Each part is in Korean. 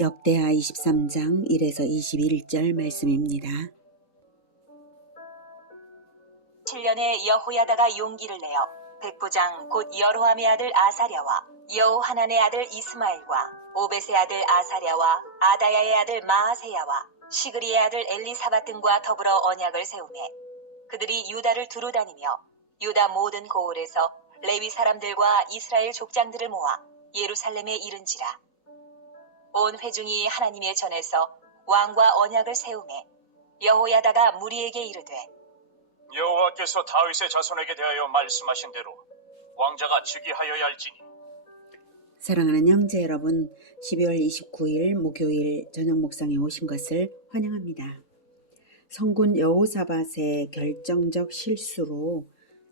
역대하 23장 1에서 21절 말씀입니다. 7년에 여호야다가 용기를 내어 백부장 곧 여로함의 아들 아사랴와 여호하난의 아들 이스마엘과 오벳의 아들 아사랴와 아다야의 아들 마하세야와 시그리의 아들 엘리사밧 등과 더불어 언약을 세우매 그들이 유다를 두루 다니며 유다 모든 고을에서 레위 사람들과 이스라엘 족장들을 모아 예루살렘에 이른지라. 온 회중이 하나님의 전에서 왕과 언약을 세우매 여호야다가 무리에게 이르되 여호와께서 다윗의 자손에게 대하여 말씀하신 대로 왕자가 즉위하여야 할지니. 사랑하는 형제 여러분, 12월 29일 목요일 저녁 목상에 오신 것을 환영합니다. 성군 여호사밧의 결정적 실수로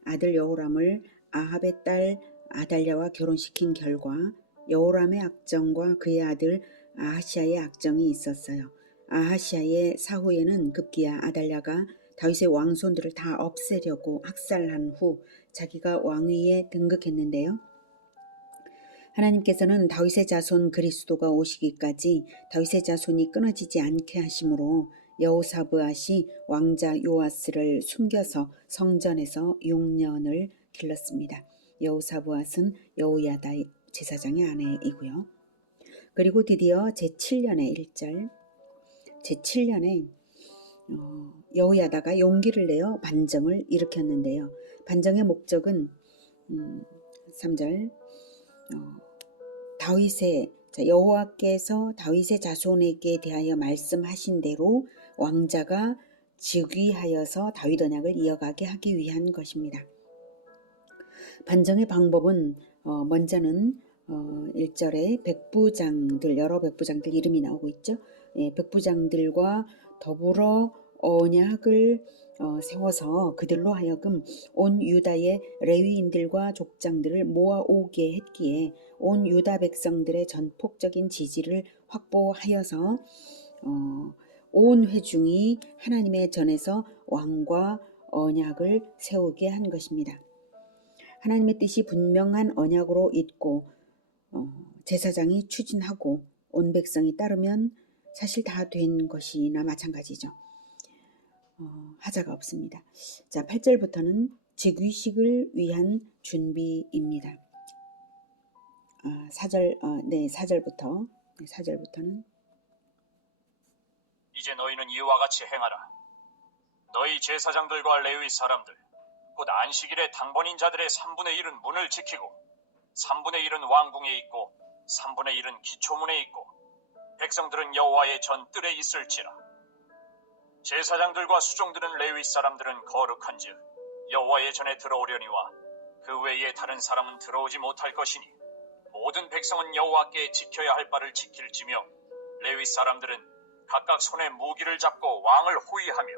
아들 여호람을 아합의 딸 아달랴와 결혼시킨 결과 여호람의 악정과 그의 아들 아하시아의 악정이 있었어요. 아하시아의 사후에는 급기야 아달랴가 다윗의 왕손들을 다 없애려고 학살한 후 자기가 왕위에 등극했는데요. 하나님께서는 다윗의 자손 그리스도가 오시기까지 다윗의 자손이 끊어지지 않게 하심으로 여호사브앗이 왕자 요아스를 숨겨서 성전에서 6년을 길렀습니다. 여호사브앗은 여호야다 제사장의 아내이고요. 그리고 드디어 제7년의 1절, 제7년에 여호야다가 용기를 내어 반정을 일으켰는데요. 반정의 목적은 3절 여호와께서 다윗의 자손에게 대하여 말씀하신 대로 왕자가 즉위하여서 다윗 언약을 이어가게 하기 위한 것입니다. 반정의 방법은 먼저는 1절에 백부장들, 여러 백부장들 이름이 나오고 있죠. 백부장들과 더불어 언약을 세워서 그들로 하여금 온 유다의 레위인들과 족장들을 모아오게 했기에 온 유다 백성들의 전폭적인 지지를 확보하여서 온 회중이 하나님의 전에서 왕과 언약을 세우게 한 것입니다. 하나님의 뜻이 분명한 언약으로 있고 제사장이 추진하고 온 백성이 따르면 사실 다 된 것이나 마찬가지죠. 하자가 없습니다. 자, 8절부터는 즉위식을 위한 준비입니다. 4절부터는 이제 너희는 이와 같이 행하라. 너희 제사장들과 레위 사람들 곧 안식일에 당번인 자들의 3분의 1은 문을 지키고 3분의 1은 왕궁에 있고 3분의 1은 기초문에 있고 백성들은 여호와의 전 뜰에 있을지라. 제사장들과 수종들은 레위 사람들은 거룩한즉 여호와의 전에 들어오려니와 그 외에 다른 사람은 들어오지 못할 것이니 모든 백성은 여호와께 지켜야 할 바를 지킬지며 레위 사람들은 각각 손에 무기를 잡고 왕을 호위하며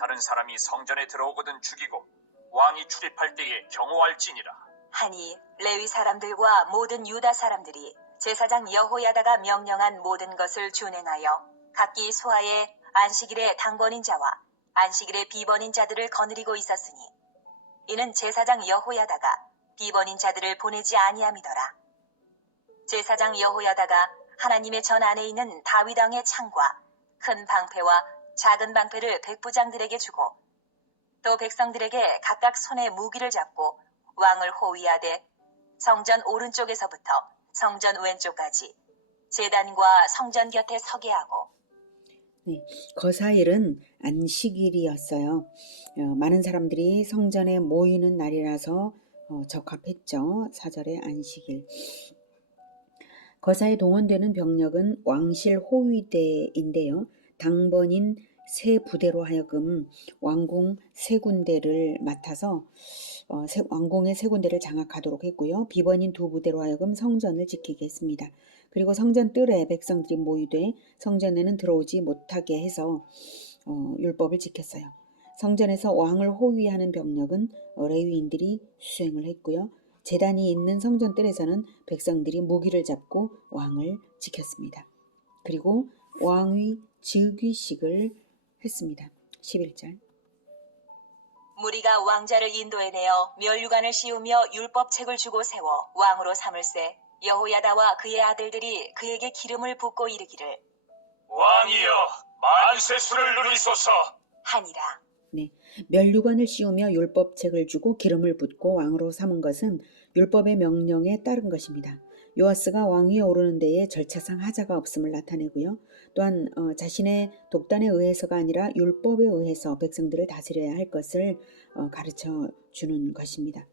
다른 사람이 성전에 들어오거든 죽이고 왕이 출입할 때에 경호할지니라. 하니 레위 사람들과 모든 유다 사람들이 제사장 여호야다가 명령한 모든 것을 준행하여 각기 소하에 안식일에 당번인 자와 안식일에 비번인 자들을 거느리고 있었으니 이는 제사장 여호야다가 비번인 자들을 보내지 아니함이더라. 제사장 여호야다가 하나님의 전 안에 있는 다윗 왕의 창과 큰 방패와 작은 방패를 백부장들에게 주고 또 백성들에게 각각 손에 무기를 잡고 왕을 호위하되 성전 오른쪽에서부터 성전 왼쪽까지 제단과 성전 곁에 서게 하고. 거사일은 안식일이었어요. 많은 사람들이 성전에 모이는 날이라서 적합했죠. 4절의 안식일. 거사에 동원되는 병력은 왕실 호위대인데요. 당번인 세 부대로 하여금 왕궁 세 군데를 맡아서 왕궁의 세 군데를 장악하도록 했고요. 비번인 두 부대로 하여금 성전을 지키게 했습니다. 그리고 성전 뜰에 백성들이 모이되 성전에는 들어오지 못하게 해서 율법을 지켰어요. 성전에서 왕을 호위하는 병력은 레위인들이 수행을 했고요. 제단이 있는 성전 뜰에서는 백성들이 무기를 잡고 왕을 지켰습니다. 그리고 왕위 즉위식을 했습니다. 11절. 무리가 왕자를 인도해내어 멸류관을 씌우며 율법책을 주고 세워 왕으로 삼을세 여호야다와 그의 아들들이 그에게 기름을 붓고 이르기를 왕이여 만세수를 누리소서. 하니라. 네, 면류관을 씌우며 율법책을 주고 기름을 붓고 왕으로 삼은 것은 율법의 명령에 따른 것입니다. 요아스가 왕 위에 오르는 데에 절차상 하자가 없음을 나타내고요. 또한 자신의 독단에 의해서가 아니라 율법에 의해서 백성들을 다스려야 할 것을 가르쳐 주는 것입니다.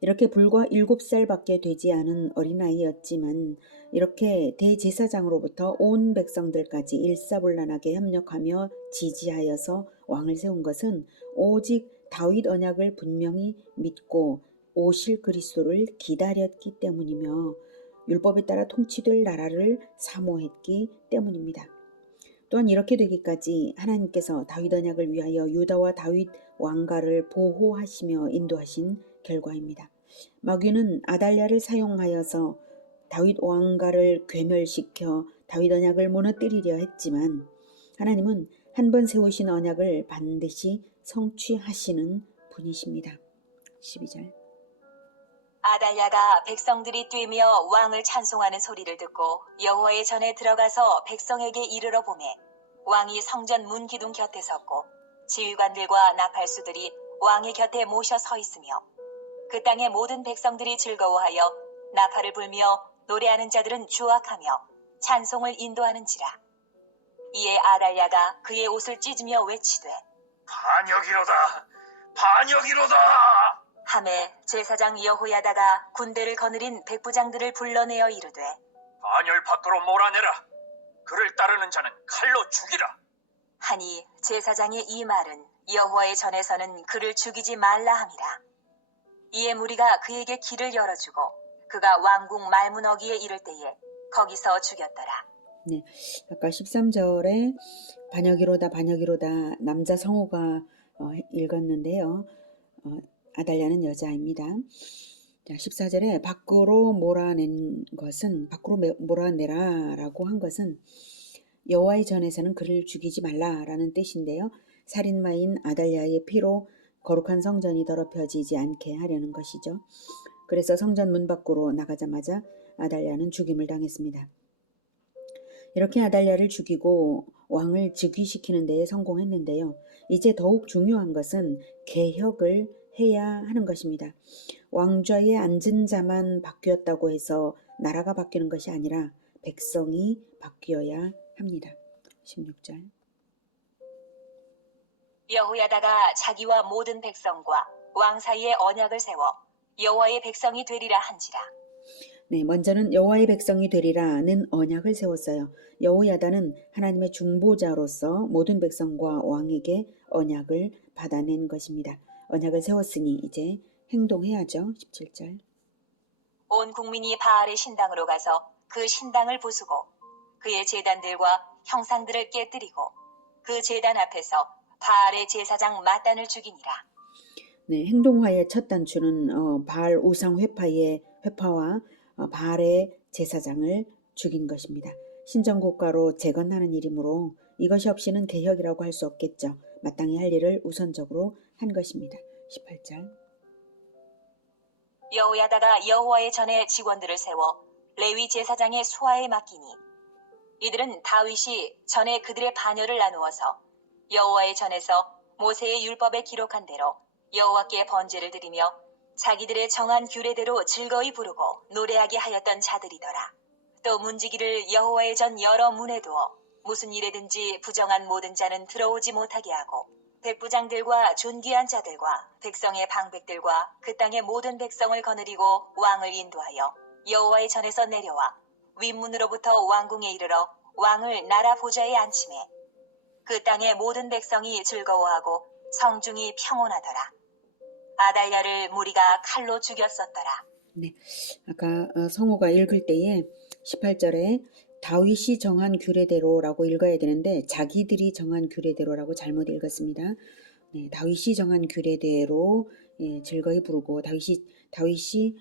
이렇게 불과 7살밖에 되지 않은 어린아이였지만 이렇게 대제사장으로부터 온 백성들까지 일사불란하게 협력하며 지지하여서 왕을 세운 것은 오직 다윗 언약을 분명히 믿고 오실 그리스도를 기다렸기 때문이며 율법에 따라 통치될 나라를 사모했기 때문입니다. 또한 이렇게 되기까지 하나님께서 다윗 언약을 위하여 유다와 다윗 왕가를 보호하시며 인도하신 결과입니다. 마귀는 아달랴를 사용하여서 다윗 왕가를 괴멸시켜 다윗 언약을 무너뜨리려 했지만 하나님은 한 번 세우신 언약을 반드시 성취하시는 분이십니다. 12절. 아달랴가 백성들이 뛰며 왕을 찬송하는 소리를 듣고 여호와의 전에 들어가서 백성에게 이르러 보매 왕이 성전 문 기둥 곁에 섰고 지휘관들과 나팔수들이 왕의 곁에 모셔 서 있으며 그 땅의 모든 백성들이 즐거워하여 나팔을 불며 노래하는 자들은 주악하며 찬송을 인도하는지라. 이에 아달랴가 그의 옷을 찢으며 외치되 반역이로다 반역이로다. 하매 제사장 여호야다가 군대를 거느린 백부장들을 불러내어 이르되 반열 밖으로 몰아내라. 그를 따르는 자는 칼로 죽이라. 하니 제사장의 이 말은 여호와의 전에서는 그를 죽이지 말라 함이라. 이에 무리가 그에게 길을 열어주고 그가 왕궁 말문어기에 이를 때에 거기서 죽였더라. 네, 아까 13절에 반역이로다 반역이로다 남자 성우가 읽었는데요. 아달랴는 여자입니다. 자, 14절에 밖으로 몰아내라라고 한 것은 여호와의 전에서는 그를 죽이지 말라라는 뜻인데요. 살인마인 아달랴의 피로 거룩한 성전이 더럽혀지지 않게 하려는 것이죠. 그래서 성전 문 밖으로 나가자마자 아달랴는 죽임을 당했습니다. 이렇게 아달랴를 죽이고 왕을 즉위시키는 데에 성공했는데요. 이제 더욱 중요한 것은 개혁을 해야 하는 것입니다. 왕좌에 앉은 자만 바뀌었다고 해서 나라가 바뀌는 것이 아니라 백성이 바뀌어야 합니다. 16절. 여호야다가 자기와 모든 백성과 왕 사이에 언약을 세워 여호와의 백성이 되리라 한지라. 네, 먼저는 여호와의 백성이 되리라는 언약을 세웠어요. 여호야다는 하나님의 중보자로서 모든 백성과 왕에게 언약을 받아낸 것입니다. 언약을 세웠으니 이제 행동해야죠. 17절. 온 국민이 바알의 신당으로 가서 그 신당을 부수고 그의 제단들과 형상들을 깨뜨리고 그 제단 앞에서 바알의 제사장 마단을 죽이니라. 네, 행동화의 첫 단추는 바알 우상 회파와 바알의 제사장을 죽인 것입니다. 신정국가로 재건하는 일이므로 이것이 없이는 개혁이라고 할 수 없겠죠. 마땅히 할 일을 우선적으로 한 것입니다. 18절. 여호야다가 여호와의 전에 직원들을 세워 레위 제사장의 수하에 맡기니 이들은 다윗이 전에 그들의 반열을 나누어서 여호와의 전에서 모세의 율법에 기록한 대로 여호와께 번제를 드리며 자기들의 정한 규례대로 즐거이 부르고 노래하게 하였던 자들이더라. 또 문지기를 여호와의 전 여러 문에 두어 무슨 일에든지 부정한 모든 자는 들어오지 못하게 하고 백부장들과 존귀한 자들과 백성의 방백들과 그 땅의 모든 백성을 거느리고 왕을 인도하여 여호와의 전에서 내려와 윗문으로부터 왕궁에 이르러 왕을 나라 보좌에 앉히매 그 땅의 모든 백성이 즐거워하고 성중이 평온하더라. 아달랴를 무리가 칼로 죽였었더라. 네, 아까 성우가 읽을 때에 18절에 다윗이 정한 규례대로라고 읽어야 되는데 자기들이 정한 규례대로라고 잘못 읽었습니다. 네, 다윗이 정한 규례대로 즐거이 부르고 다윗이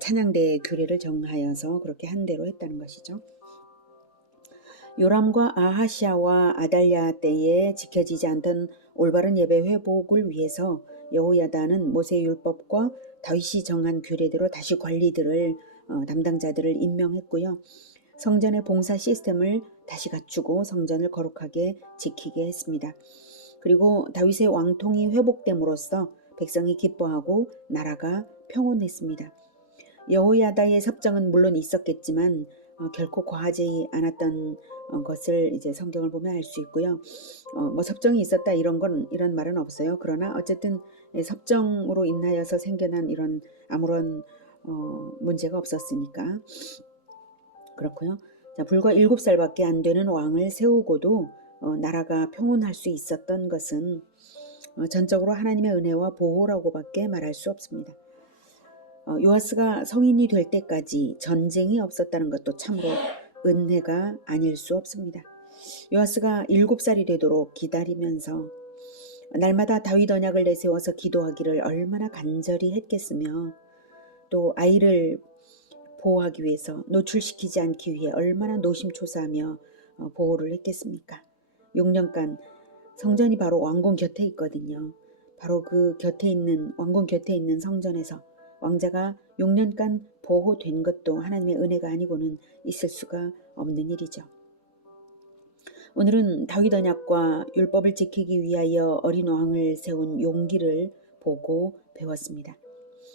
찬양대의 규례를 정하여서 그렇게 한 대로 했다는 것이죠. 요람과 아하시아와 아달랴 때에 지켜지지 않던 올바른 예배 회복을 위해서 여호야다는 모세의 율법과 다윗이 정한 규례대로 다시 관리들을 담당자들을 임명했고요. 성전의 봉사 시스템을 다시 갖추고 성전을 거룩하게 지키게 했습니다. 그리고 다윗의 왕통이 회복됨으로써 백성이 기뻐하고 나라가 평온했습니다. 여호야다의 섭정은 물론 있었겠지만 결코 과하지 않았던 것을 이제 성경을 보면 알 수 있고요. 뭐 섭정이 있었다 이런 말은 없어요. 그러나 어쨌든 섭정으로 인하여서 생겨난 이런 아무런 문제가 없었으니까 그렇고요. 자, 불과 7살밖에 안 되는 왕을 세우고도 나라가 평온할 수 있었던 것은 전적으로 하나님의 은혜와 보호라고밖에 말할 수 없습니다. 요아스가 성인이 될 때까지 전쟁이 없었다는 것도 참으로 은혜가 아닐 수 없습니다. 요아스가 7살이 되도록 기다리면서 날마다 다윗 언약을 내세워서 기도하기를 얼마나 간절히 했겠으며 또 아이를 보호하기 위해서 노출시키지 않기 위해 얼마나 노심초사하며 보호를 했겠습니까? 6년간 성전이 바로 왕궁 곁에 있거든요. 바로 그 곁에 있는 왕궁 곁에 있는 성전에서 왕자가 6년간 보호된 것도 하나님의 은혜가 아니고는 있을 수가 없는 일이죠. 오늘은 다윗 언약과 율법을 지키기 위하여 어린 왕을 세운 용기를 보고 배웠습니다.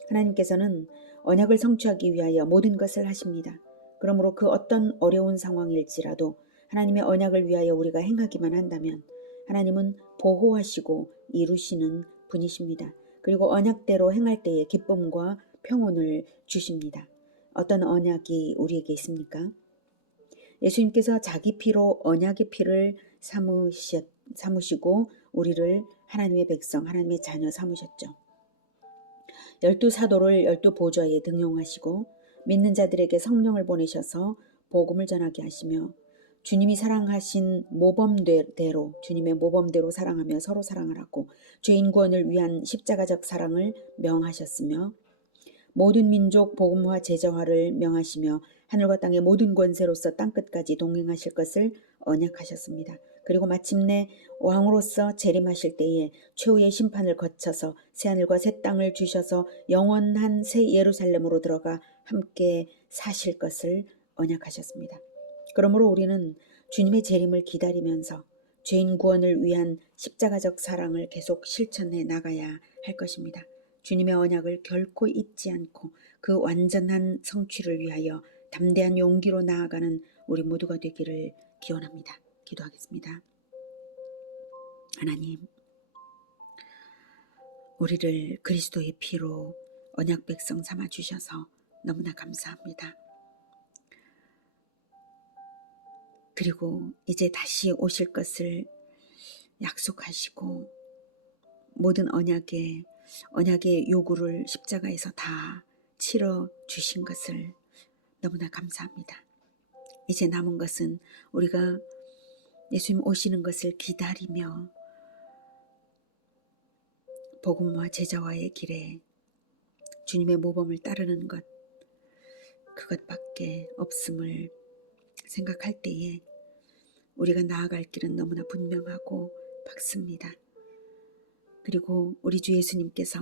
하나님께서는 언약을 성취하기 위하여 모든 것을 하십니다. 그러므로 그 어떤 어려운 상황일지라도 하나님의 언약을 위하여 우리가 행하기만 한다면 하나님은 보호하시고 이루시는 분이십니다. 그리고 언약대로 행할 때에 기쁨과 평온을 주십니다. 어떤 언약이 우리에게 있습니까? 예수님께서 자기 피로 언약의 피를 삼으시고 우리를 하나님의 백성, 하나님의 자녀 삼으셨죠. 12사도를 12보좌에 등용하시고 믿는 자들에게 성령을 보내셔서 복음을 전하게 하시며 주님이 사랑하신 모범대로 주님의 모범대로 사랑하며 서로 사랑을 하고 죄인 구원을 위한 십자가적 사랑을 명하셨으며 모든 민족 복음화 제자화를 명하시며 하늘과 땅의 모든 권세로서 땅끝까지 동행하실 것을 언약하셨습니다. 그리고 마침내 왕으로서 재림하실 때에 최후의 심판을 거쳐서 새하늘과 새 땅을 주셔서 영원한 새 예루살렘으로 들어가 함께 사실 것을 언약하셨습니다. 그러므로 우리는 주님의 재림을 기다리면서 죄인 구원을 위한 십자가적 사랑을 계속 실천해 나가야 할 것입니다. 주님의 언약을 결코 잊지 않고 그 완전한 성취를 위하여 담대한 용기로 나아가는 우리 모두가 되기를 기원합니다. 기도하겠습니다. 하나님, 우리를 그리스도의 피로 언약 백성 삼아 주셔서 너무나 감사합니다. 그리고 이제 다시 오실 것을 약속하시고 모든 언약의 요구를 십자가에서 다 치러 주신 것을 너무나 감사합니다. 이제 남은 것은 우리가 예수님 오시는 것을 기다리며 복음과 제자와의 길에 주님의 모범을 따르는 것, 그것밖에 없음을 생각할 때에 우리가 나아갈 길은 너무나 분명하고 밝습니다. 그리고 우리 주 예수님께서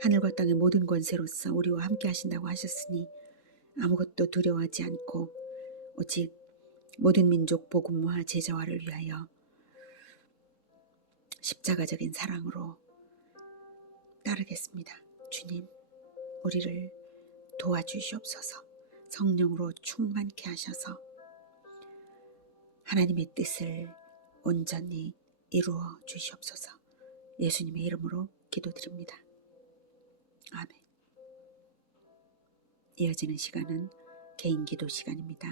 하늘과 땅의 모든 권세로서 우리와 함께 하신다고 하셨으니 아무것도 두려워하지 않고 오직 모든 민족 복음화 제자화를 위하여 십자가적인 사랑으로 따르겠습니다. 주님, 우리를 도와주시옵소서. 성령으로 충만케 하셔서 하나님의 뜻을 온전히 이루어 주시옵소서. 예수님의 이름으로 기도드립니다. 아멘. 이어지는 시간은 개인 기도 시간입니다.